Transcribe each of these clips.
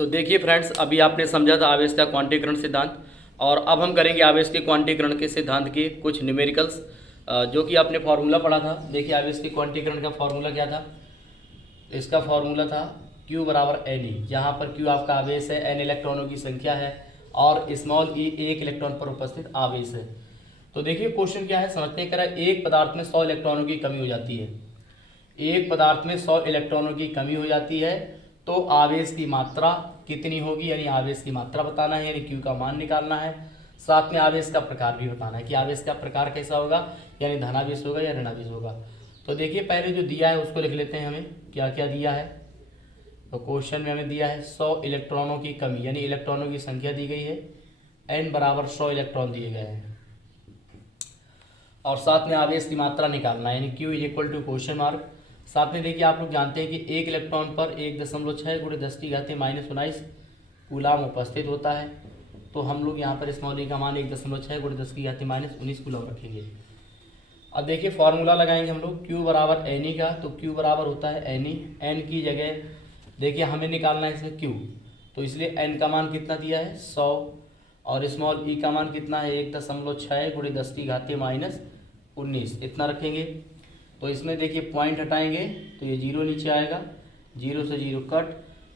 तो देखिए फ्रेंड्स, अभी आपने समझा था आवेश का क्वांटीकरण सिद्धांत, और अब हम करेंगे आवेश के क्वांटीकरण के सिद्धांत के कुछ न्यूमेरिकल्स, जो कि आपने फार्मूला पढ़ा था। देखिए आवेश के क्वांटीकरण का फार्मूला क्या था। इसका फार्मूला था Q बराबर एन ई, जहाँ पर Q आपका आवेश है, N इलेक्ट्रॉनों की संख्या है और स्मॉल e एक इलेक्ट्रॉन पर उपस्थित आवेश है। तो देखिए क्वेश्चन क्या है, समझते हैं। कह रहा है एक पदार्थ में 100 इलेक्ट्रॉनों की कमी हो जाती है। एक पदार्थ में 100 इलेक्ट्रॉनों की कमी हो जाती है तो आवेश की मात्रा कितनी होगी, यानी आवेश की मात्रा बताना है, यानी Q का मान निकालना है। साथ में आवेश का प्रकार भी बताना है कि आवेश का प्रकार कैसा होगा, यानी धनावेश होगा या ऋणावेश होगा। तो देखिए पहले जो दिया है उसको लिख लेते हैं। हमें क्या क्या दिया है, तो क्वेश्चन में हमें दिया है 100 इलेक्ट्रॉनों की कमी, यानी इलेक्ट्रॉनों की संख्या दी गई है, n बराबर 100 इलेक्ट्रॉन दिए गए हैं, और साथ में आवेश की मात्रा निकालना है, यानी Q is equal to question mark. साथ में देखिए आप लोग जानते हैं कि एक इलेक्ट्रॉन पर 1.6 गुणे 10 की घात -19 कूलाम उपस्थित होता है। तो हम लोग यहाँ पर स्मॉल ई का मान 1.6 गुणे 10 की घात -19 कूलाम रखेंगे। अब देखिए फार्मूला लगाएंगे हम लोग Q बराबर एन ई का, तो Q बराबर होता है एन ई। एन की जगह देखिए हमें निकालना है इसमें Q, तो इसलिए n का मान कितना दिया है 100, और स्मॉल ई का मान कितना है 1.6 गुणे 10 की घात -19, इतना रखेंगे। तो इसमें देखिए पॉइंट हटाएंगे तो ये जीरो नीचे आएगा, जीरो से जीरो कट,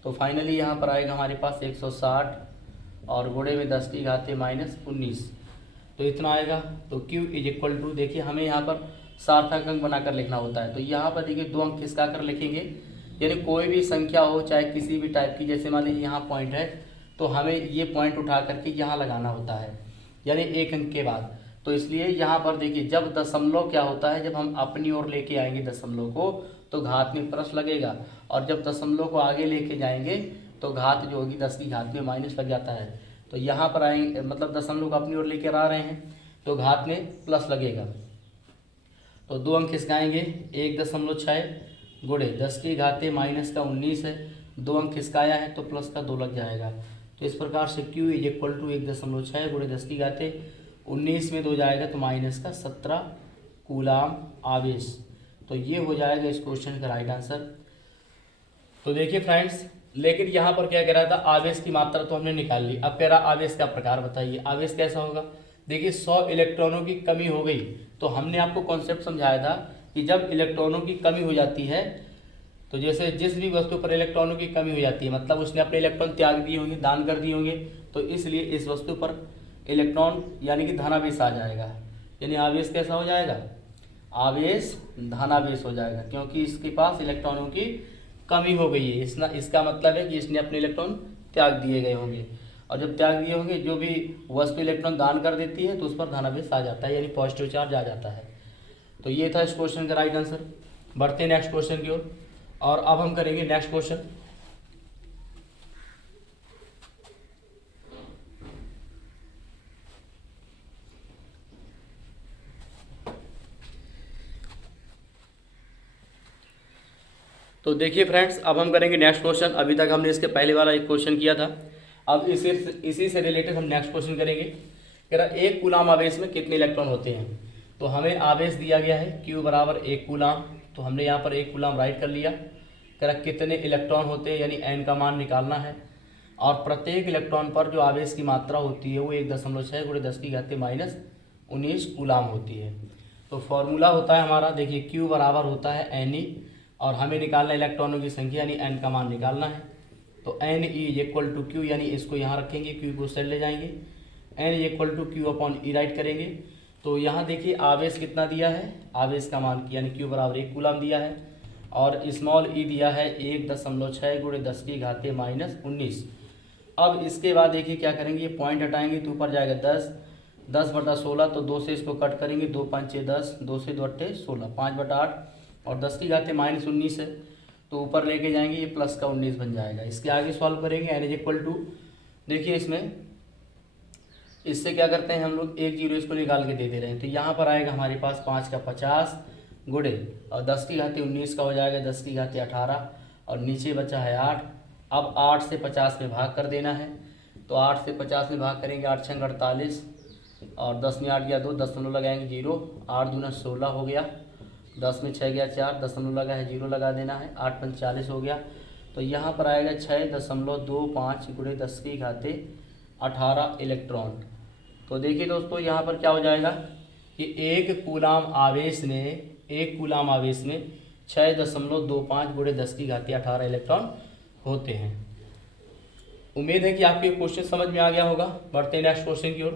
तो फाइनली यहाँ पर आएगा हमारे पास 160 और गुणे में 10 की घात -19, तो इतना आएगा। तो Q इज इक्वल टू, देखिए हमें यहाँ पर सार्थक अंक बनाकर लिखना होता है, तो यहाँ पर देखिए 2 अंक खिसका कर लिखेंगे, यानी कोई भी संख्या हो चाहे किसी भी टाइप की, जैसे मान लीजिए यहाँ पॉइंट है तो हमें ये पॉइंट उठा करके यहाँ लगाना होता है, यानी 1 अंक के बाद। तो इसलिए यहाँ पर देखिए जब दशमलव क्या होता है, जब हम अपनी ओर लेके आएंगे दशमलव को तो घात में प्लस लगेगा, और जब दशमलव को आगे लेके जाएंगे तो घात जो होगी 10 की घात में माइनस लग जाता है। तो यहाँ पर आएंगे, मतलब दशमलव को अपनी ओर लेकर आ रहे हैं तो घात में प्लस लगेगा, तो 2 अंक खिसकाएंगे, 1.6 गुणे 10 की घात -19 है, 2 अंक खिसकाया है तो प्लस का 2 लग जाएगा। तो इस प्रकार से Q इज इक्वल टू 1.6 गुणे 10 की घात 19 में 2 जाएगा तो -17 कूलाम आवेश। तो ये हो जाएगा इस क्वेश्चन का राइट आंसर। तो देखिए फ्रेंड्स, लेकिन यहाँ पर क्या कह रहा था, आवेश की मात्रा तो हमने निकाल ली, अब कह रहा आवेश का प्रकार बताइए, आवेश कैसा होगा। देखिए 100 इलेक्ट्रॉनों की कमी हो गई, तो हमने आपको कॉन्सेप्ट समझाया था कि जब इलेक्ट्रॉनों की कमी हो जाती है, तो जैसे जिस भी वस्तु पर इलेक्ट्रॉनों की कमी हो जाती है, मतलब उसने अपने इलेक्ट्रॉन त्याग दिए होंगे, दान कर दिए होंगे, तो इसलिए इस वस्तु पर इलेक्ट्रॉन यानी कि धनावेश आ जाएगा, यानी आवेश कैसा हो जाएगा, आवेश धनावेश हो जाएगा, क्योंकि इसके पास इलेक्ट्रॉनों की कमी हो गई है। इसका मतलब है कि इसने अपने इलेक्ट्रॉन त्याग दिए गए होंगे, और जब त्याग दिए होंगे जो भी वस्तु इलेक्ट्रॉन दान कर देती है तो उस पर धनावेश आ जाता है, यानी पॉजिटिव चार्ज आ जाता है। तो ये था इस क्वेश्चन का राइट आंसर। बढ़ते हैं नेक्स्ट क्वेश्चन की ओर, और अब हम करेंगे नेक्स्ट क्वेश्चन। तो देखिए फ्रेंड्स, अब हम करेंगे नेक्स्ट क्वेश्चन। अभी तक हमने इसके पहले वाला एक क्वेश्चन किया था, अब इसी से रिलेटेड हम नेक्स्ट क्वेश्चन करेंगे। कह रहा एक कूलाम आवेश में कितने इलेक्ट्रॉन होते हैं। तो हमें आवेश दिया गया है Q बराबर 1 कूलाम, तो हमने यहाँ पर 1 कूलाम राइट कर लिया। कह रहा कितने इलेक्ट्रॉन होते हैं, यानी n का मान निकालना है, और प्रत्येक इलेक्ट्रॉन पर जो आवेश की मात्रा होती है वो 1.6 गुणे 10 की घात -19 कूलाम होती है। तो फॉर्मूला होता है हमारा, देखिए Q बराबर होता है Ne, और हमें निकालना है इलेक्ट्रॉनों की संख्या, यानी n का मान निकालना है। तो n is equal to Q, यानी इसको यहाँ रखेंगे, Q को साइड ले जाएंगे, n is equal to Q upon E write करेंगे। तो यहाँ देखिए आवेश कितना दिया है, आवेश का मान यानी Q बराबर 1 कूलाम दिया है, और स्मॉल e दिया है 1.6 गुणे 10 की घात -19। अब इसके बाद देखिए क्या करेंगे, ये पॉइंट हटाएंगे तो ऊपर जाएगा 10/16, तो 2 से इसको कट करेंगे, 2 5 10, 2 से 2 8 16, 5/8, और 10 की घात -19 है तो ऊपर लेके जाएंगे, ये प्लस का 19 बन जाएगा। इसके आगे सॉल्व करेंगे, n इज इक्वल टू, देखिए इसमें इससे क्या करते हैं हम लोग, 1 0 इसको निकाल के दे दे रहे हैं, तो यहाँ पर आएगा हमारे पास 5 का 50 गुणे, और 10 की घात 19 का हो जाएगा 10 की घात 18, और नीचे बचा है 8। अब 8 से 50 में भाग कर देना है, तो 8 से 50 में भाग करेंगे, 8 छंग 48, और 10 में 8 गया 2, दशमलव लगाएंगे 0, 8 दूना 16 हो गया, 10 में 6 गया 4, दशमलव लगा है 0 लगा देना है, 8 पंच 40 हो गया। तो यहाँ पर आएगा 6.25 गुणे 10 की घाते 18 इलेक्ट्रॉन। तो देखिए दोस्तों यहाँ पर क्या हो जाएगा कि एक कूलाम आवेश में 6.25 गुणे 10 की घाते 18 इलेक्ट्रॉन होते हैं। उम्मीद है कि आपको ये क्वेश्चन समझ में आ गया होगा। बढ़ते हैं नेक्स्ट क्वेश्चन की ओर।